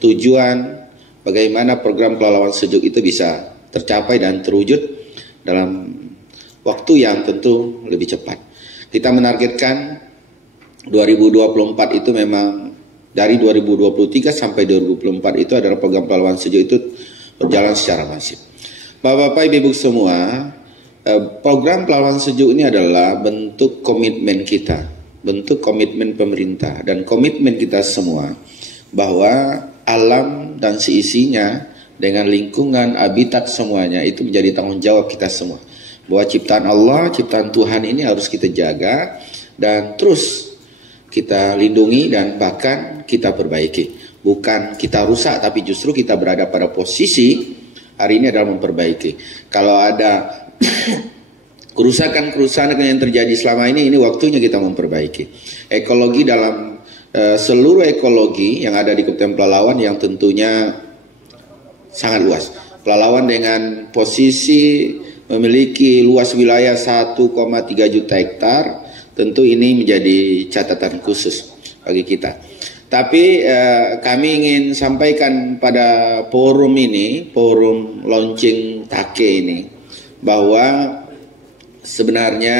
tujuan bagaimana program Pelalawan Sejuk itu bisa tercapai dan terwujud dalam waktu yang tentu lebih cepat. Kita menargetkan 2024 itu memang dari 2023 sampai 2024 itu adalah program Pelalawan Sejuk itu berjalan secara masif. Bapak-bapak, ibu-ibu semua, program Pelalawan Sejuk ini adalah bentuk komitmen kita, bentuk komitmen pemerintah dan komitmen kita semua bahwa alam dan seisinya dengan lingkungan, habitat semuanya itu menjadi tanggung jawab kita semua. Bahwa ciptaan Allah, ciptaan Tuhan ini harus kita jaga dan terus kita lindungi dan bahkan kita perbaiki. Bukan kita rusak, tapi justru kita berada pada posisi hari ini adalah memperbaiki. Kalau ada kerusakan-kerusakan yang terjadi selama ini waktunya kita memperbaiki. Ekologi dalam seluruh ekologi yang ada di Kabupaten Pelalawan yang tentunya sangat luas. Pelalawan dengan posisi memiliki luas wilayah 1,3 juta hektar, tentu ini menjadi catatan khusus bagi kita. Tapi kami ingin sampaikan pada forum ini, forum launching Take ini, bahwa sebenarnya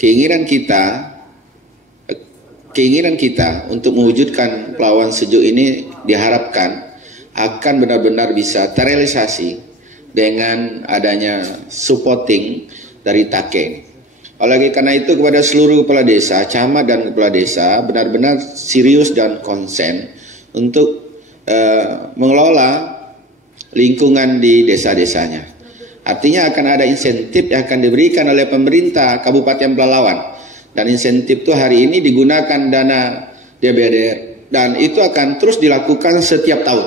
keinginan kita untuk mewujudkan Pelalawan Sejuk ini diharapkan akan benar-benar bisa terrealisasi dengan adanya supporting dari Take. Oleh karena itu kepada seluruh kepala desa, camat dan kepala desa benar-benar serius dan konsen untuk mengelola lingkungan di desa-desanya. Artinya akan ada insentif yang akan diberikan oleh pemerintah Kabupaten Pelalawan. Dan insentif itu hari ini digunakan dana DBDR. Dan itu akan terus dilakukan setiap tahun.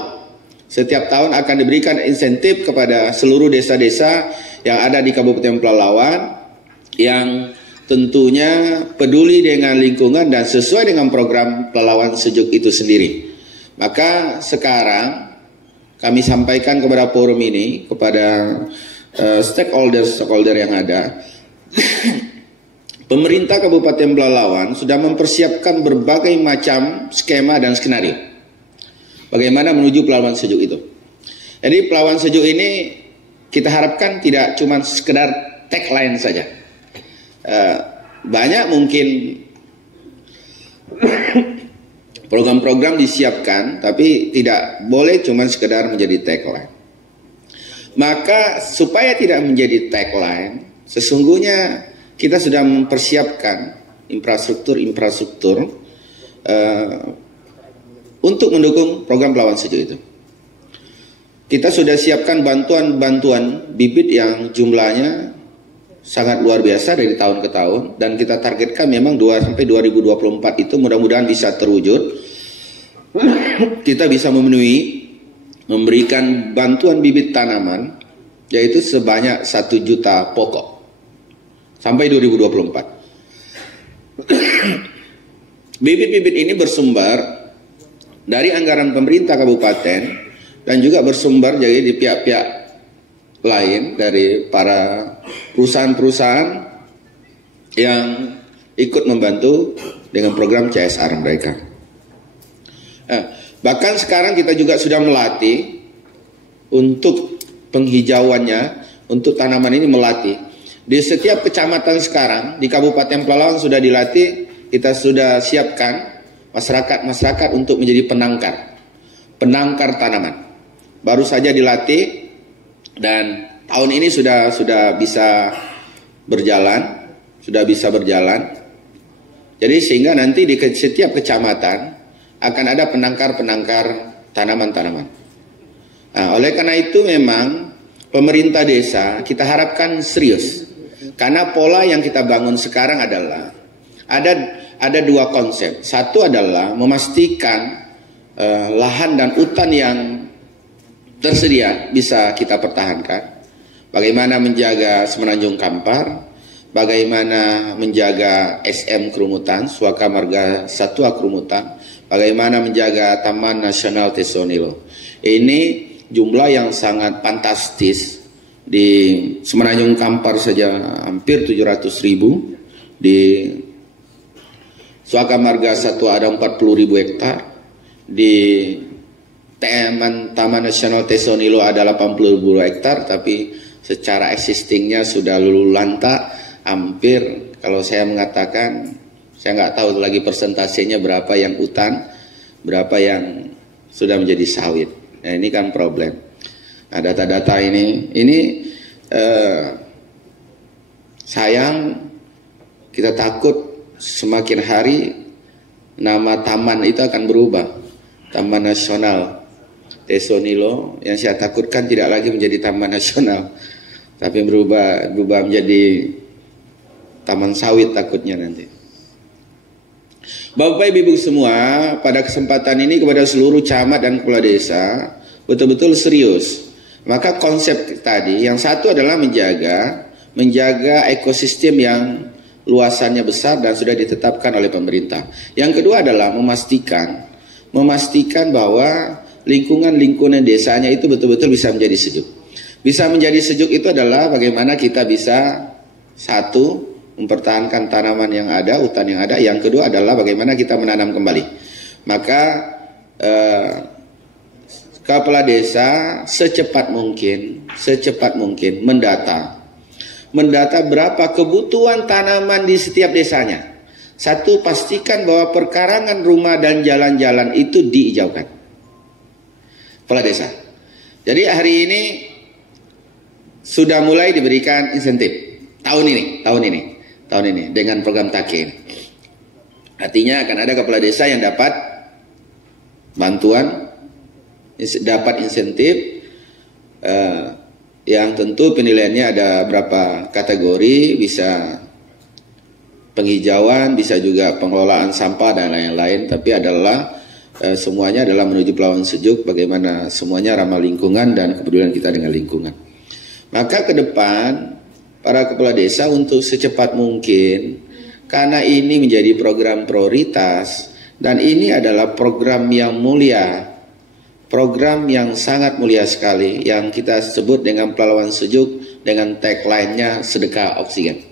Setiap tahun akan diberikan insentif kepada seluruh desa-desa yang ada di Kabupaten Pelalawan yang tentunya peduli dengan lingkungan dan sesuai dengan program Pelalawan Sejuk itu sendiri. Maka sekarang kami sampaikan kepada forum ini, kepada stakeholder yang ada, pemerintah Kabupaten Pelalawan sudah mempersiapkan berbagai macam skema dan skenario bagaimana menuju Pelalawan Sejuk itu. Jadi Pelalawan Sejuk ini kita harapkan tidak cuma sekedar tagline saja. Banyak mungkin program-program disiapkan, tapi tidak boleh cuma sekedar menjadi tagline. Maka supaya tidak menjadi tagline, sesungguhnya kita sudah mempersiapkan infrastruktur untuk mendukung program Pelalawan Sejuk itu. Kita sudah siapkan bantuan-bantuan bibit yang jumlahnya sangat luar biasa dari tahun ke tahun, dan kita targetkan memang sampai 2024 itu mudah-mudahan bisa terwujud. Kita bisa memberikan bantuan bibit tanaman yaitu sebanyak 1 juta pokok sampai 2024. Bibit-bibit ini bersumber dari anggaran pemerintah kabupaten dan juga bersumber jadi di pihak-pihak lain dari para perusahaan-perusahaan yang ikut membantu dengan program CSR mereka. Bahkan sekarang kita juga sudah melatih untuk penghijauannya, untuk tanaman ini melatih. Di setiap kecamatan sekarang, di Kabupaten Pelalawan sudah dilatih, kita sudah siapkan masyarakat untuk menjadi penangkar tanaman. Baru saja dilatih dan tahun ini sudah bisa berjalan, Jadi sehingga nanti di setiap kecamatan akan ada penangkar tanaman-tanaman. Nah, oleh karena itu memang pemerintah desa kita harapkan serius. Karena pola yang kita bangun sekarang adalah ada 2 konsep. Satu adalah memastikan lahan dan hutan yang tersedia bisa kita pertahankan. Bagaimana menjaga Semenanjung Kampar, bagaimana menjaga SM Kerumutan, Suaka Marga Satwa Kerumutan, bagaimana menjaga Taman Nasional Tesonilo. Ini jumlah yang sangat fantastis. Di Semenanjung Kampar saja hampir 700.000, di Suaka Marga Satwa ada 40.000 hektar, di Taman Nasional Tesonilo ada 80.000 hektar, tapi secara existingnya sudah lulu lanta, hampir kalau saya mengatakan, saya nggak tahu lagi persentasenya berapa yang hutan, berapa yang sudah menjadi sawit. Nah ini kan problem. Nah data-data ini sayang, kita takut semakin hari nama taman itu akan berubah. Taman Nasional Tesonilo yang saya takutkan tidak lagi menjadi taman nasional, tapi berubah menjadi taman sawit takutnya nanti. Bapak Ibu semua, pada kesempatan ini kepada seluruh camat dan kepala desa betul-betul serius. Maka konsep tadi yang satu adalah menjaga ekosistem yang luasannya besar dan sudah ditetapkan oleh pemerintah. Yang kedua adalah memastikan bahwa lingkungan desanya itu betul-betul bisa menjadi sejuk. Bisa menjadi sejuk itu adalah bagaimana kita bisa, satu, mempertahankan tanaman yang ada, hutan yang ada. Yang kedua adalah bagaimana kita menanam kembali. Maka kepala desa secepat mungkin mendata berapa kebutuhan tanaman di setiap desanya. Satu, pastikan bahwa perkarangan rumah dan jalan-jalan itu diijaukan. Kepala desa. Jadi hari ini sudah mulai diberikan insentif tahun ini dengan program TAKE ini. Artinya akan ada kepala desa yang dapat bantuan, dapat insentif yang tentu penilaiannya ada berapa kategori, bisa penghijauan, bisa juga pengelolaan sampah dan lain-lain, tapi semuanya adalah menuju Pelawan Sejuk, bagaimana semuanya ramah lingkungan dan kepedulian kita dengan lingkungan. Maka ke depan para kepala desa untuk secepat mungkin, karena ini menjadi program prioritas dan ini adalah program yang mulia, program yang sangat mulia sekali yang kita sebut dengan Pelawan Sejuk dengan tagline-nya sedekah oksigen.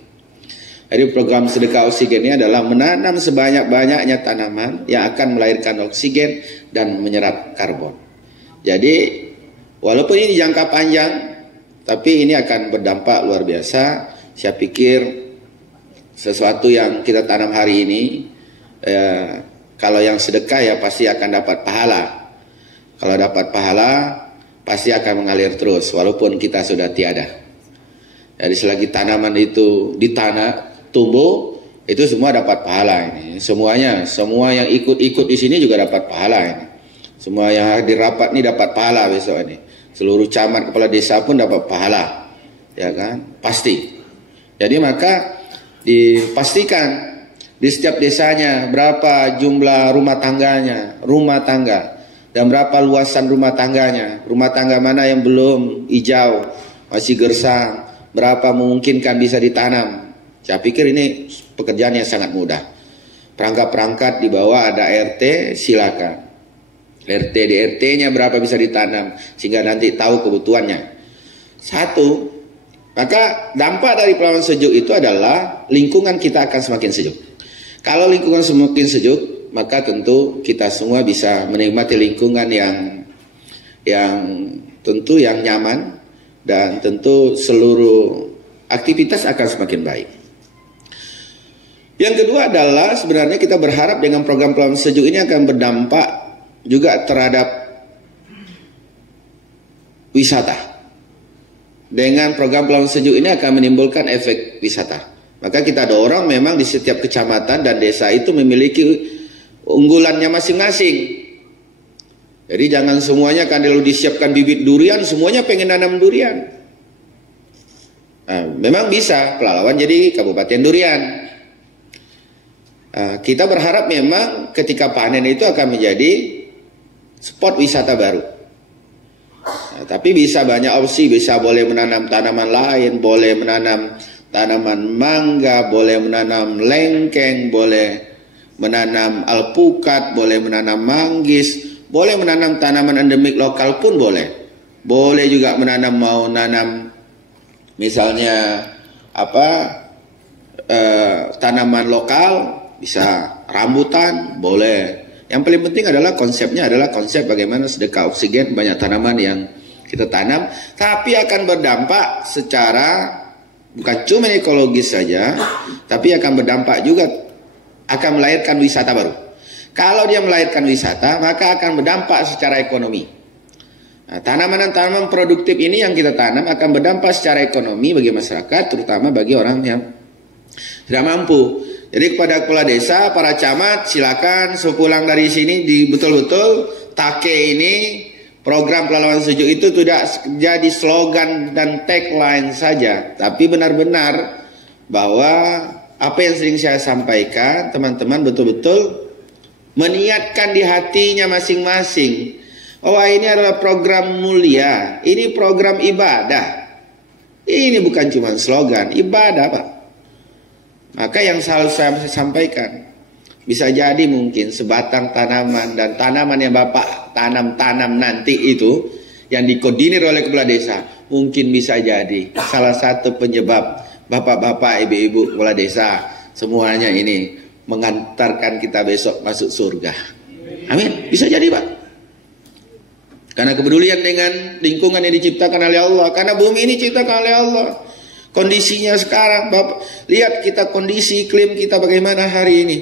Jadi program sedekah oksigen ini adalah menanam sebanyak-banyaknya tanaman yang akan melahirkan oksigen dan menyerap karbon. Jadi walaupun ini jangka panjang, tapi ini akan berdampak luar biasa. Saya pikir sesuatu yang kita tanam hari ini, kalau yang sedekah ya pasti akan dapat pahala. Kalau dapat pahala pasti akan mengalir terus walaupun kita sudah tiada. Jadi selagi tanaman itu di tanah tumbuh, itu semua dapat pahala ini. Semua yang ikut di sini juga dapat pahala ini. Semua yang hadir rapat ini dapat pahala besok ini. Seluruh camat kepala desa pun dapat pahala, ya kan? Pasti. Jadi maka dipastikan di setiap desanya berapa jumlah rumah tangga, dan berapa luasan rumah tangga mana yang belum hijau, masih gersang, berapa memungkinkan bisa ditanam. Saya pikir ini pekerjaan yang sangat mudah. Perangkat-perangkat di bawah ada RT, silakan. RT di RT-nya berapa bisa ditanam, sehingga nanti tahu kebutuhannya. Satu, maka dampak dari Pelawan Sejuk itu adalah lingkungan kita akan semakin sejuk. Kalau lingkungan semakin sejuk, maka tentu kita semua bisa menikmati lingkungan yang tentu yang nyaman, dan tentu seluruh aktivitas akan semakin baik. Yang kedua adalah sebenarnya kita berharap dengan program Pelawan Sejuk ini akan berdampak juga terhadap wisata. Dengan program Pelawan Sejuk ini akan menimbulkan efek wisata. Maka kita dorong memang di setiap kecamatan dan desa itu memiliki unggulannya masing-masing. Jadi jangan semuanya kan kalau disiapkan bibit durian, semuanya pengen nanam durian. Nah, memang bisa Pelalawan jadi kabupaten durian. Kita berharap memang ketika panen itu akan menjadi spot wisata baru. Tapi bisa banyak opsi, bisa boleh menanam tanaman lain, boleh menanam tanaman mangga, boleh menanam lengkeng, boleh menanam alpukat, boleh menanam manggis, boleh menanam tanaman endemik lokal pun boleh. Boleh juga menanam misalnya tanaman lokal, bisa rambutan, boleh Yang paling penting adalah konsepnya adalah konsep bagaimana sedekah oksigen, banyak tanaman yang kita tanam, tapi akan berdampak secara bukan cuma ekologis saja, tapi akan berdampak juga, akan melahirkan wisata baru. Kalau dia melahirkan wisata, maka akan berdampak secara ekonomi. Nah, tanaman dan tanaman produktif ini yang kita tanam akan berdampak secara ekonomi bagi masyarakat, terutama bagi orang yang tidak mampu. Jadi kepada kepala desa, para camat, silakan sepulang dari sini betul-betul take ini, program Pelawan Sejuk itu tidak jadi slogan dan tagline saja, tapi benar-benar bahwa apa yang sering saya sampaikan, teman-teman betul-betul meniatkan di hatinya masing-masing bahwa ini adalah program mulia, ini program ibadah. Ini bukan cuma slogan, ibadah Pak. Maka yang selalu saya sampaikan, bisa jadi mungkin sebatang tanaman dan tanaman yang Bapak tanam nanti itu yang dikoordinir oleh kepala desa, mungkin bisa jadi salah satu penyebab Bapak-bapak, ibu-ibu kepala desa semuanya ini mengantarkan kita besok masuk surga. Amin. Bisa jadi Pak. Karena kepedulian dengan lingkungan yang diciptakan oleh Allah. Karena bumi ini diciptakan oleh Allah. Kondisinya sekarang, Bapak, lihat kita kondisi iklim kita bagaimana hari ini.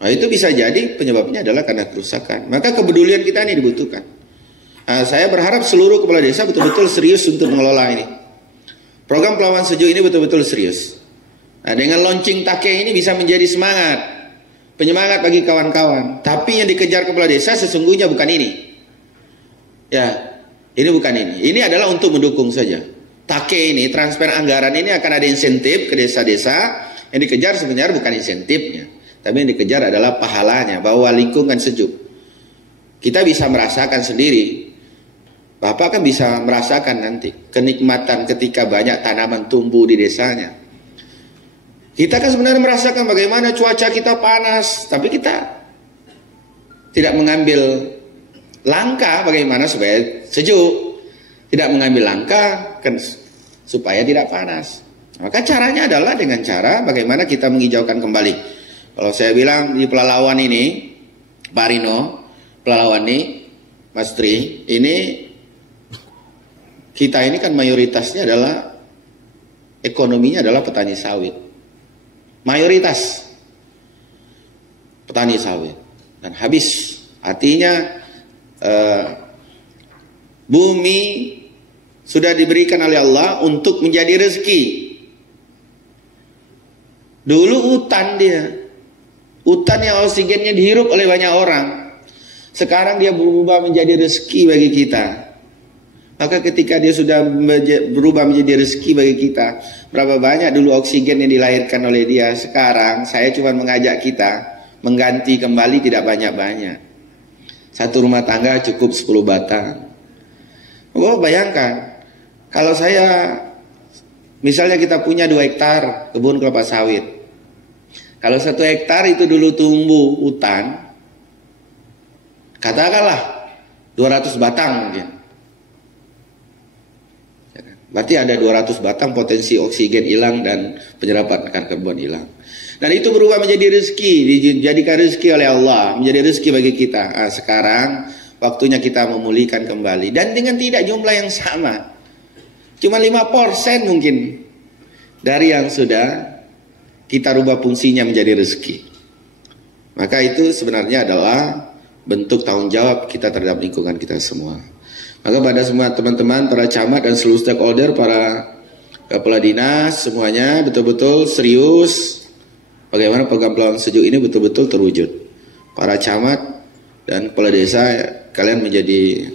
Nah, itu bisa jadi penyebabnya adalah karena kerusakan. Maka kepedulian kita ini dibutuhkan. Nah, saya berharap seluruh kepala desa betul-betul serius untuk mengelola ini. Program Pelawan Sejuk ini betul-betul serius. Nah, dengan launching take ini bisa menjadi semangat, penyemangat bagi kawan-kawan. Tapi yang dikejar kepala desa sesungguhnya bukan ini. Ya, ini bukan ini. Ini adalah untuk mendukung saja. Take ini, transfer anggaran ini akan ada insentif ke desa-desa. Yang dikejar sebenarnya bukan insentifnya, tapi yang dikejar adalah pahalanya, bahwa lingkungan sejuk. Kita bisa merasakan sendiri. Bapak kan bisa merasakan nanti kenikmatan ketika banyak tanaman tumbuh di desanya. Kita kan sebenarnya merasakan bagaimana cuaca kita panas, tapi kita tidak mengambil langkah bagaimana supaya sejuk. Tidak mengambil langkah supaya tidak panas. Maka caranya adalah dengan cara bagaimana kita menghijaukan kembali. Kalau saya bilang di Pelalawan ini, Pak Rino, Pelalawan ini, Mas Tri, ini kita ini kan mayoritasnya adalah ekonominya adalah petani sawit. Mayoritas petani sawit. Dan habis, artinya bumi sudah diberikan oleh Allah untuk menjadi rezeki. Dulu hutan dia. Hutan yang oksigennya dihirup oleh banyak orang. Sekarang dia berubah menjadi rezeki bagi kita. Maka ketika dia sudah berubah menjadi rezeki bagi kita, berapa banyak dulu oksigen yang dilahirkan oleh dia. Sekarang saya cuma mengajak kita mengganti kembali tidak banyak-banyak. Satu rumah tangga cukup 10 batang. Oh, bayangkan. Kalau saya, misalnya kita punya 2 hektar kebun kelapa sawit. Kalau 1 hektar itu dulu tumbuh hutan, katakanlah 200 batang mungkin. Berarti ada 200 batang potensi oksigen hilang dan penyerapan karbon hilang. Dan itu berubah menjadi rezeki, dijadikan rezeki oleh Allah, menjadi rezeki bagi kita. Nah, sekarang waktunya kita memulihkan kembali. Dan dengan tidak jumlah yang sama. Cuma 5% mungkin dari yang sudah kita rubah fungsinya menjadi rezeki. Maka itu sebenarnya adalah bentuk tanggung jawab kita terhadap lingkungan kita semua. Maka pada semua teman-teman, para camat dan seluruh stakeholder, para kepala dinas, semuanya betul-betul serius bagaimana program Pelawan Sejuk ini betul-betul terwujud. Para camat dan kepala desa, kalian menjadi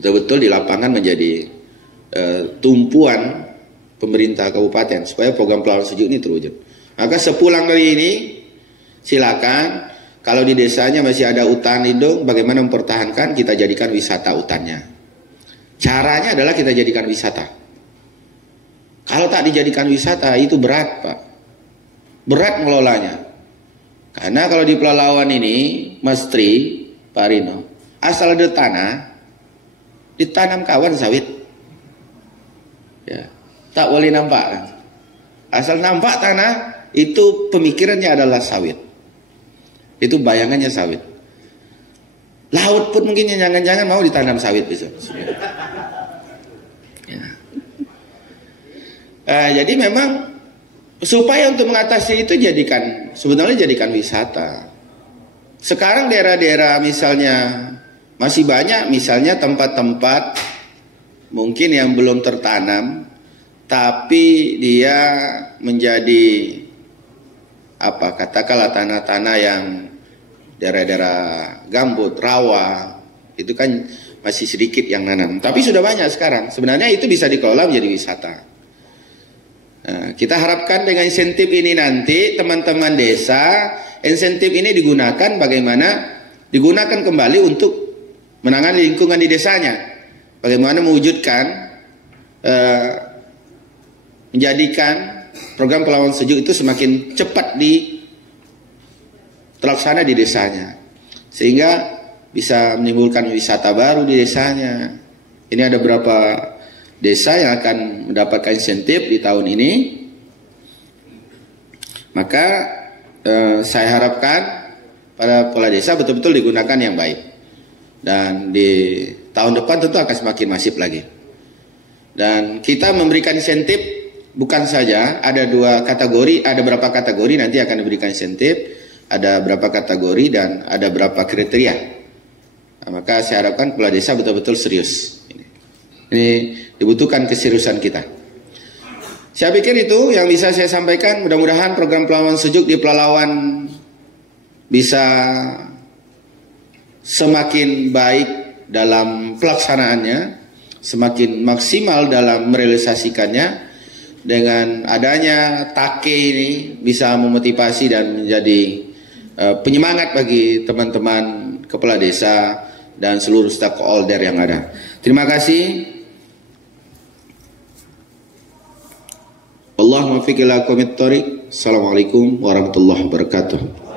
betul-betul di lapangan menjadi tumpuan pemerintah kabupaten supaya program Pelawan Sejuk ini terwujud. Maka sepulang dari ini, silakan kalau di desanya masih ada hutan lindung, bagaimana mempertahankan, kita jadikan wisata hutannya. Caranya adalah kita jadikan wisata. Kalau tak dijadikan wisata itu berat Pak, berat mengelolanya. Karena kalau di Pelalawan ini, Mas Tri, Pak Rino, asal ada tanah, ditanam kawan sawit. Ya, tak boleh nampak kan? Asal nampak tanah, itu pemikirannya adalah sawit. itu bayangannya sawit. Laut pun mungkin jangan-jangan mau ditanam sawit besok. Ya. Jadi memang supaya untuk mengatasi itu sebenarnya jadikan wisata. Sekarang daerah-daerah misalnya masih banyak misalnya tempat-tempat mungkin yang belum tertanam, tapi dia menjadi katakanlah tanah-tanah yang daerah-daerah gambut, rawa, itu kan masih sedikit yang nanam. Tapi sudah banyak sekarang. Sebenarnya itu bisa dikelola menjadi wisata. Nah, kita harapkan dengan insentif ini nanti teman-teman desa, insentif ini digunakan digunakan kembali untuk menangani lingkungan di desanya. Bagaimana mewujudkan, menjadikan program Pelawan Sejuk itu semakin cepat terlaksana di desanya, sehingga bisa menimbulkan wisata baru di desanya. Ini ada beberapa desa yang akan mendapatkan insentif di tahun ini. Maka saya harapkan pada kepala desa betul-betul digunakan yang baik, dan di tahun depan tentu akan semakin masif lagi. Dan kita memberikan insentif bukan saja ada dua kategori, ada berapa kategori nanti akan diberikan insentif. Ada berapa kategori dan ada berapa kriteria. Nah, maka saya harapkan kepala desa betul-betul serius. Ini dibutuhkan keseriusan kita. Saya pikir itu yang bisa saya sampaikan. Mudah-mudahan program Pelawan Sejuk di Pelalawan bisa semakin baik dalam pelaksanaannya, semakin maksimal dalam merealisasikannya. Dengan adanya TAKE ini bisa memotivasi dan menjadi penyemangat bagi teman-teman kepala desa dan seluruh stakeholder yang ada. Terima kasih. Allahumma fiqh ila qomit thoriq. Assalamualaikum warahmatullahi wabarakatuh.